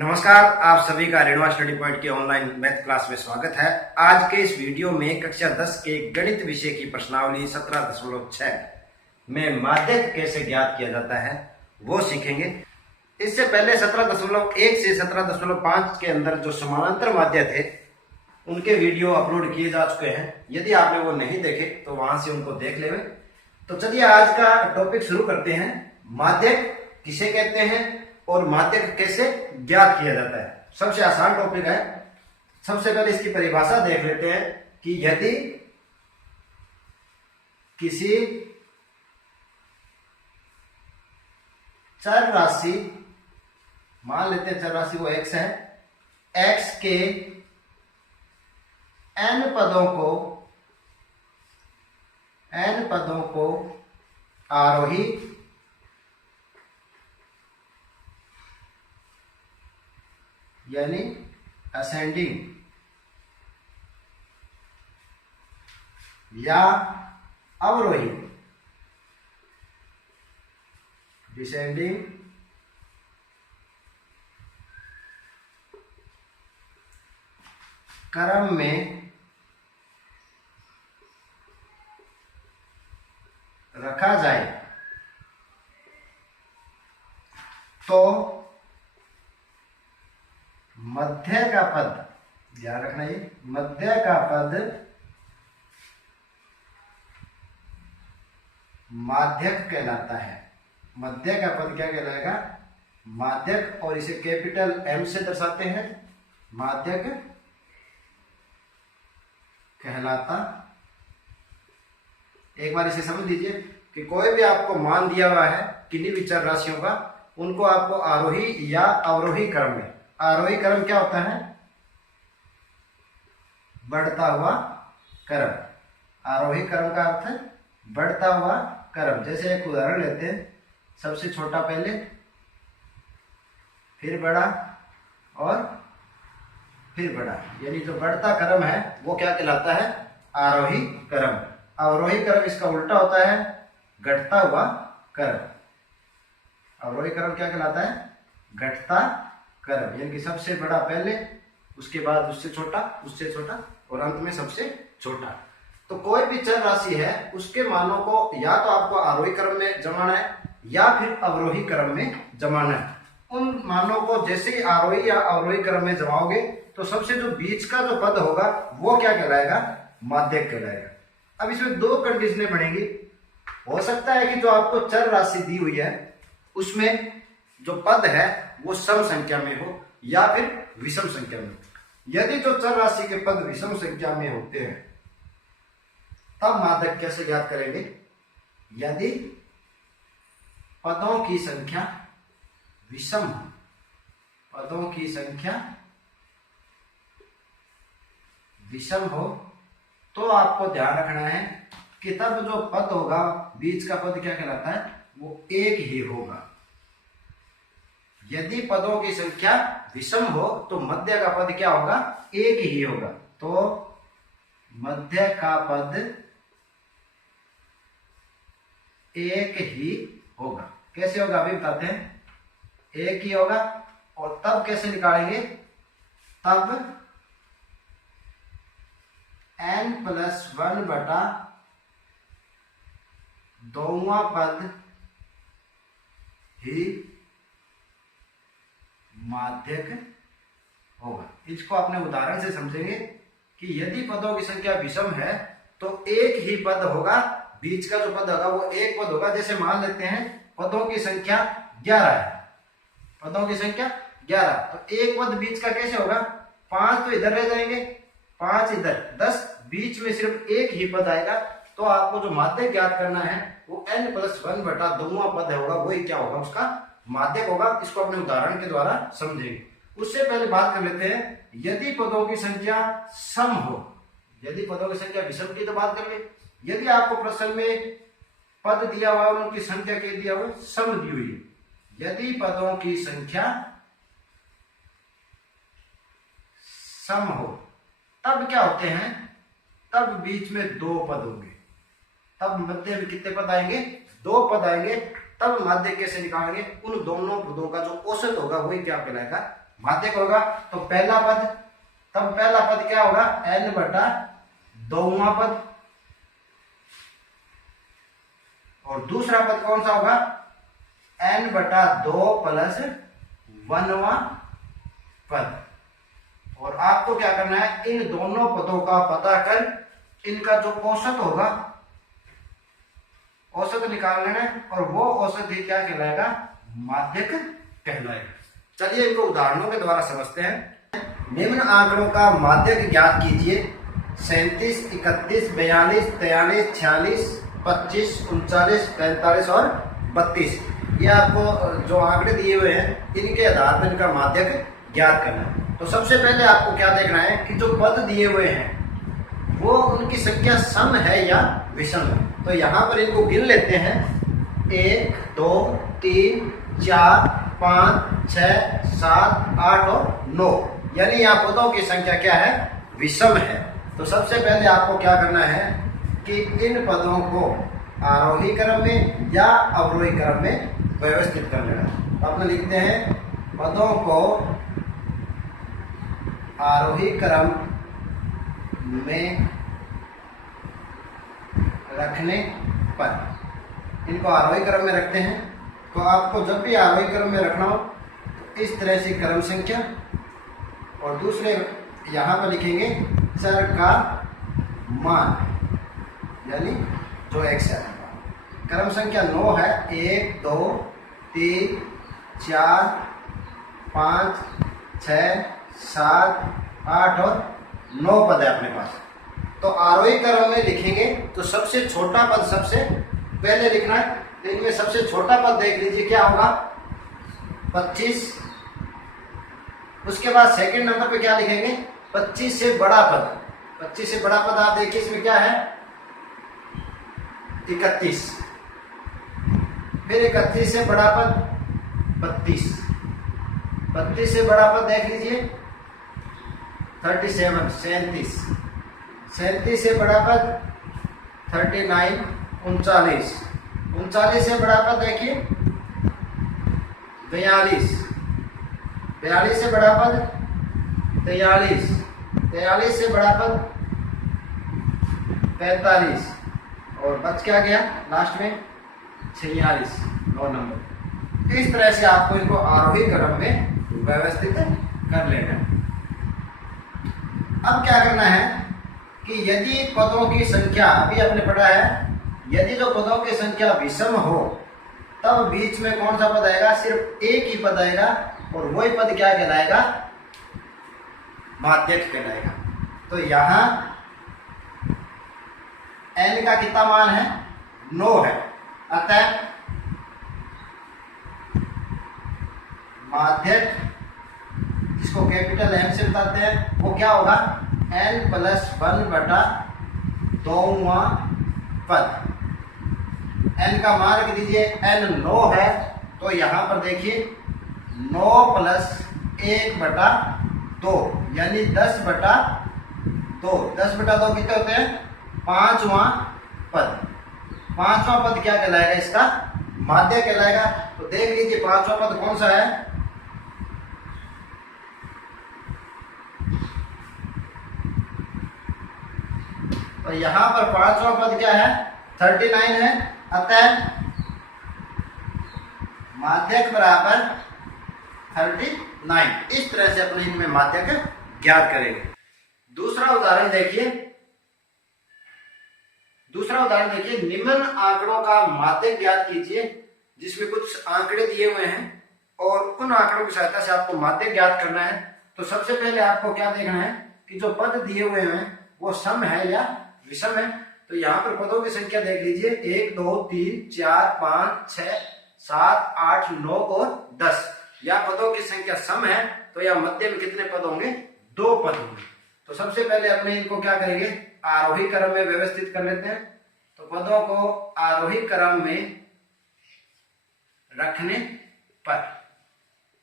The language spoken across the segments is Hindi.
नमस्कार, आप सभी का रेणुआ स्टडी पॉइंट के ऑनलाइन मैथ क्लास में स्वागत है। आज के इस वीडियो में कक्षा 10 के गणित विषय की प्रश्नावली 17.6 में माध्यक कैसे ज्ञात किया जाता है वो सीखेंगे। इससे पहले 17.1 से 17.5 के अंदर जो समानांतर माध्य थे उनके वीडियो अपलोड किए जा चुके हैं। यदि आपने वो नहीं देखे तो वहां से उनको देख लेवे। तो चलिए आज का टॉपिक शुरू करते हैं। माध्यक किसे कहते हैं और माध्यक कैसे ज्ञात किया जाता है। सबसे आसान टॉपिक है। सबसे पहले इसकी परिभाषा देख लेते हैं कि यदि किसी चर राशि, मान लेते हैं चर राशि वो x है, x के n पदों को आरोही यानी असेंडिंग या अवरोही डिसेंडिंग क्रम में रखा जाए तो मध्य का पद, ध्यान रखना, ये मध्य का पद माध्यक कहलाता है। मध्य का पद क्या कहलाएगा? माध्यक। और इसे कैपिटल M से दर्शाते हैं, माध्यक कहलाता। एक बार इसे समझ लीजिए कि कोई भी आपको मान दिया हुआ है किन्हीं भी चर राशियों का, उनको आपको आरोही या अवरोही क्रम में, आरोही क्रम क्या होता है? बढ़ता हुआ क्रम। आरोही क्रम का अर्थ है बढ़ता हुआ क्रम। जैसे एक उदाहरण लेते हैं, सबसे छोटा पहले, फिर बड़ा और फिर बड़ा, यानी जो बढ़ता क्रम है वो क्या कहलाता है? आरोही क्रम। अवरोही क्रम इसका उल्टा होता है, घटता हुआ क्रम। अवरोही क्रम क्या कहलाता है? घटता क्रम, यानी कि सबसे बड़ा पहले, उसके बाद उससे छोटा और अंत में सबसे छोटा। तो कोई भी चर राशि है उसके मानों को या तो आपको आरोही क्रम में जमाना है या फिर अवरोही क्रम में जमाना है। उन मानों को जैसे ही आरोही या अवरोही क्रम में जमाओगे तो सबसे जो बीच का जो पद होगा वो क्या कहलाएगा? माध्यक कहलाएगा। अब इसमें दो कंडीशनें बनेगी। हो सकता है कि जो आपको चर राशि दी हुई है उसमें जो पद है वो सम संख्या में हो या फिर विषम संख्या में। यदि जो चर राशि के पद विषम संख्या में होते हैं तब माध्यक कैसे ज्ञात करेंगे? यदि पदों की संख्या विषम हो, पदों की संख्या विषम हो तो आपको ध्यान रखना है कि तब जो पद होगा, बीच का पद क्या कहलाता है? वो एक ही होगा। यदि पदों की संख्या विषम हो तो मध्य का पद क्या होगा? एक ही होगा। तो मध्य का पद एक ही होगा। कैसे होगा अभी बताते हैं। एक ही होगा। और तब कैसे निकालेंगे? तब n+1 बटा दोवां पद ही माध्यक होगा। इसको अपने उदाहरण से समझेंगे कि यदि पदों की संख्या विषम है तो एक ही पद होगा, बीच का जो पद होगा वो एक पद होगा। जैसे मान लेते हैं पदों की संख्या 11 है, पदों की संख्या 11, तो एक पद बीच का कैसे होगा? 5 तो इधर रह जाएंगे, 5 इधर, 10, बीच में सिर्फ एक ही पद आएगा। तो आपको जो माध्यक ज्ञात करना है वो n+1 बटा दोवां पद होगा, वही क्या होगा? उसका माध्यक होगा। इसको अपने उदाहरण के द्वारा समझेंगे। उससे पहले बात कर लेते हैं, यदि पदों की संख्या सम हो, यदि पदों की संख्या विषम की तो बात कर ले। यदि आपको प्रश्न में पद दिया हुआ और उनकी संख्या के दिया हुआ सम दी हुई है, यदि पदों की संख्या सम हो तब क्या होते हैं? तब बीच में दो पद होंगे। तब मध्य में कितने पद आएंगे? दो पद आएंगे। तब माध्य कैसे निकालेंगे? उन दोनों पदों का जो औसत होगा वही क्या कहलाएगा? माध्यक होगा तो पहला पद, तब पहला पद क्या होगा n बटा 2वां पद, और दूसरा पद कौन सा होगा n बटा 2 प्लस 1वां पद। और आपको क्या करना है, इन दोनों पदों का पता कर इनका जो औसत होगा औसत निकालना है, और वो औसत ही क्या कहलाएगा, माध्यक कहलाएगा। चलिए इनको उदाहरणों के द्वारा समझते हैं। निम्न आंकड़ों का माध्यक ज्ञात कीजिए। 37, 31, 42, 43, 46, 25, 39, 45 और 32। ये आपको जो आंकड़े दिए हुए हैं इनके आधार पर इनका माध्यक ज्ञात करना है। तो सबसे पहले आपको क्या देखना है कि जो पद दिए हुए हैं वो उनकी संख्या सम है या विषम है। तो यहाँ पर इनको गिन लेते हैं, 1, 2, 3, 4, 5, 6, 7, 8 और 9, यानी यहाँ पदों की संख्या क्या है, विषम है। तो सबसे पहले आपको क्या करना है कि इन पदों को आरोही क्रम में या अवरोही क्रम में व्यवस्थित कर लेना। अपने लिखते हैं पदों को आरोही क्रम में रखने पर, इनको आरोही क्रम में रखते हैं। तो आपको जब भी आरोही क्रम में रखना हो तो इस तरह से क्रम संख्या, और दूसरे यहाँ पर लिखेंगे चर का मान, यानी जो x है। क्रम संख्या 9 है, 1, 2, 3, 4, 5, 6, 7, 8 और 9 पद है अपने पास। तो आरोही क्रम में लिखेंगे तो सबसे छोटा पद सबसे पहले लिखना है। तो इनमें सबसे छोटा पद देख लीजिए क्या होगा, 25। उसके बाद सेकंड नंबर पे क्या लिखेंगे, 25 से बड़ा पद। 25 से बड़ा पद आप देखिए इसमें क्या है, 31। फिर 31 से बड़ा पद 32। 32 से बड़ा पद देख लीजिए 37, 37। 37 से बड़ा पद 39, 39। 39 से बड़ा पद देखिए 42। 42 से बड़ा पद 43। 43 से बड़ा पद 45, और बच क्या गया लास्ट में 46, 9 नंबर। इस तरह से आपको इनको आरोही क्रम में व्यवस्थित कर लेना है। अब क्या करना है कि यदि पदों की संख्या, अभी आपने पढ़ा है, यदि जो पदों की संख्या विषम हो तब बीच में कौन सा पद आएगा, सिर्फ एक ही पद आएगा, और वही पद क्या कहलाएगा, माध्यक कहलाएगा। तो यहाँ n का कितना मान है, 9 है, अतः माध्यक जिसको कैपिटल M से बताते हैं वो क्या होगा, n प्लस 1 बटा 2वां पद। n का मान रख दीजिए, n 9 है, तो यहाँ पर देखिए 9 प्लस 1 बटा 2, यानी 10 बटा 2। 10 बटा 2 कितने होते हैं, 5वां पद। 5वां पद क्या कहलाएगा, इसका माध्य कहलाएगा। तो देख लीजिए 5वां पद कौन सा है, तो यहाँ पर 5वां पद क्या है, 39 है, अतः माध्यक बराबर 39। इस तरह से अपने इनमें माध्यक ज्ञात करेंगे। दूसरा उदाहरण देखिए, निम्न आंकड़ों का माध्यक ज्ञात कीजिए, जिसमें कुछ आंकड़े दिए हुए हैं और उन आंकड़ों की सहायता से आपको माध्यक ज्ञात करना है। तो सबसे पहले आपको क्या देखना है कि जो पद दिए हुए हैं वो सम है या विषम है। तो यहाँ पर पदों की संख्या देख लीजिए, 1, 2, 3, 4, 5, 6, 7, 8, 9 और 10। या पदों की संख्या सम है तो या मध्य में कितने पद होंगे, 2 पद होंगे। तो सबसे पहले अपने इनको क्या करेंगे, आरोही क्रम में व्यवस्थित कर लेते हैं। तो पदों को आरोही क्रम में रखने पर,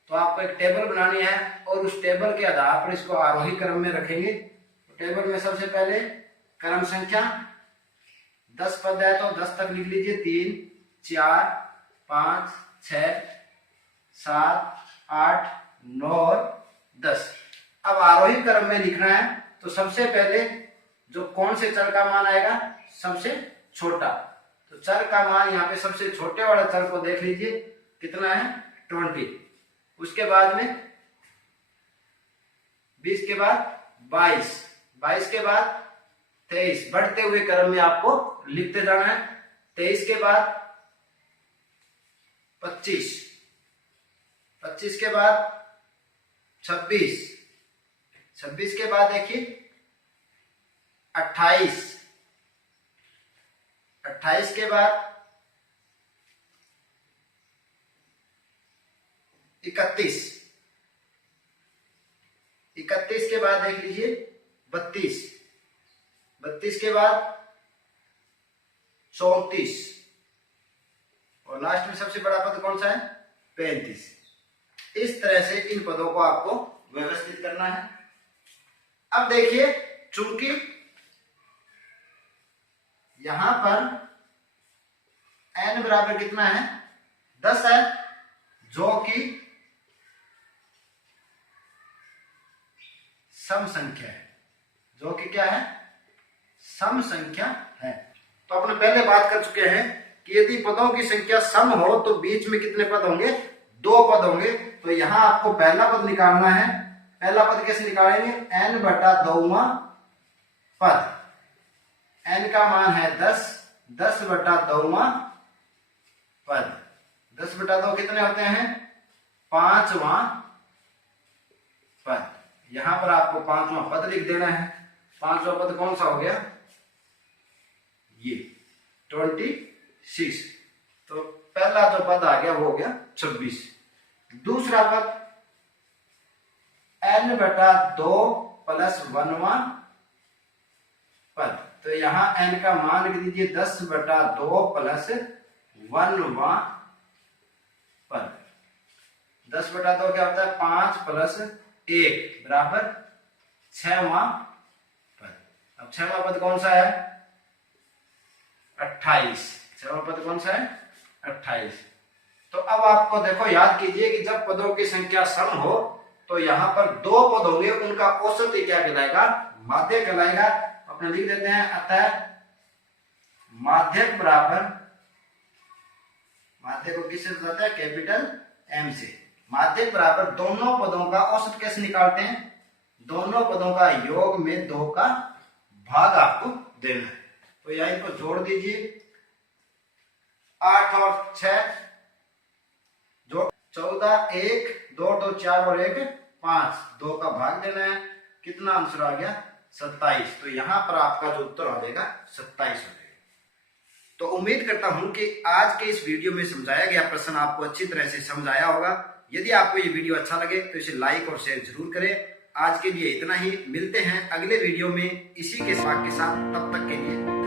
तो आपको एक टेबल बनानी है और उस टेबल के आधार पर इसको आरोही क्रम में रखेंगे। तो टेबल में सबसे पहले क्रम संख्या 10 पद है तो 10 तक लिख लीजिए, 3, 4, 5, 6, 7, 8, 9 और 10। अब आरोही क्रम में लिखना है तो सबसे पहले जो कौन से चर का मान आएगा, सबसे छोटा। तो चर का मान यहाँ पे सबसे छोटे वाले चर को देख लीजिए कितना है 20। उसके बाद में 20 के बाद 22, 22 के बाद 23, बढ़ते हुए क्रम में आपको लिखते जाना है। 23 के बाद 25, 25 के बाद 26, 26 के बाद देखिए 28, 28 के बाद 31, 31 के बाद देख लीजिए 32, 32 के बाद 34 और लास्ट में सबसे बड़ा पद कौन सा है 35। इस तरह से इन पदों को आपको व्यवस्थित करना है। अब देखिए चूंकि यहां पर n बराबर कितना है 10 है, जो कि सम संख्या है, जो कि क्या है सम संख्या है। तो अपने पहले बात कर चुके हैं कि यदि पदों की संख्या सम हो तो बीच में कितने पद होंगे 2 पद होंगे। तो यहां आपको पहला पद निकालना है। पहला पद कैसे निकालेंगे, n बटा 2वां पद, n का मान है 10, 10 बटा 2वां पद। 10 बटा 2 कितने होते हैं 5वां पद। यहां पर आपको 5वां पद लिख देना है। 5वां पद कौन सा हो गया, ये 26। तो पहला जो पद आ गया वो हो गया 26। दूसरा पद n बटा 2 प्लस 1वां पद। तो यहां n का मान लिख दीजिए 10 बटा 2 प्लस 1वां पद। 10 बटा 2 क्या होता है 5 प्लस 1 बराबर 6वां पद। अब 6वां पद कौन सा है 28। 6वां पद कौन सा है 28। तो अब आपको देखो याद कीजिए कि जब पदों की संख्या सम हो तो यहां पर 2 पद होंगे, उनका औसत ही क्या कहलाएगा माध्यक कहलाएगा। अपने लिख देते हैं अतः माध्यक बराबर, माध्यक को किससे बताते हैं कैपिटल M से। माध्यक बराबर दोनों पदों का औसत कैसे निकालते हैं, दोनों पदों का योग में 2 का भाग आपको देना है। तो यहीं को जोड़ दीजिए 8 और 6 जो 14, 1 2 2 4 और 1 5, 2 का भाग देना है। कितना आंसर आ गया 27। तो यहां पर आपका जो उत्तर आ जाएगा 27 हो जाएगा। तो उम्मीद करता हूं कि आज के इस वीडियो में समझाया गया प्रश्न आपको अच्छी तरह से समझ आया होगा। यदि आपको ये वीडियो अच्छा लगे तो इसे लाइक और शेयर जरूर करें। आज के लिए इतना ही, मिलते हैं अगले वीडियो में इसी के साथ तब तक के लिए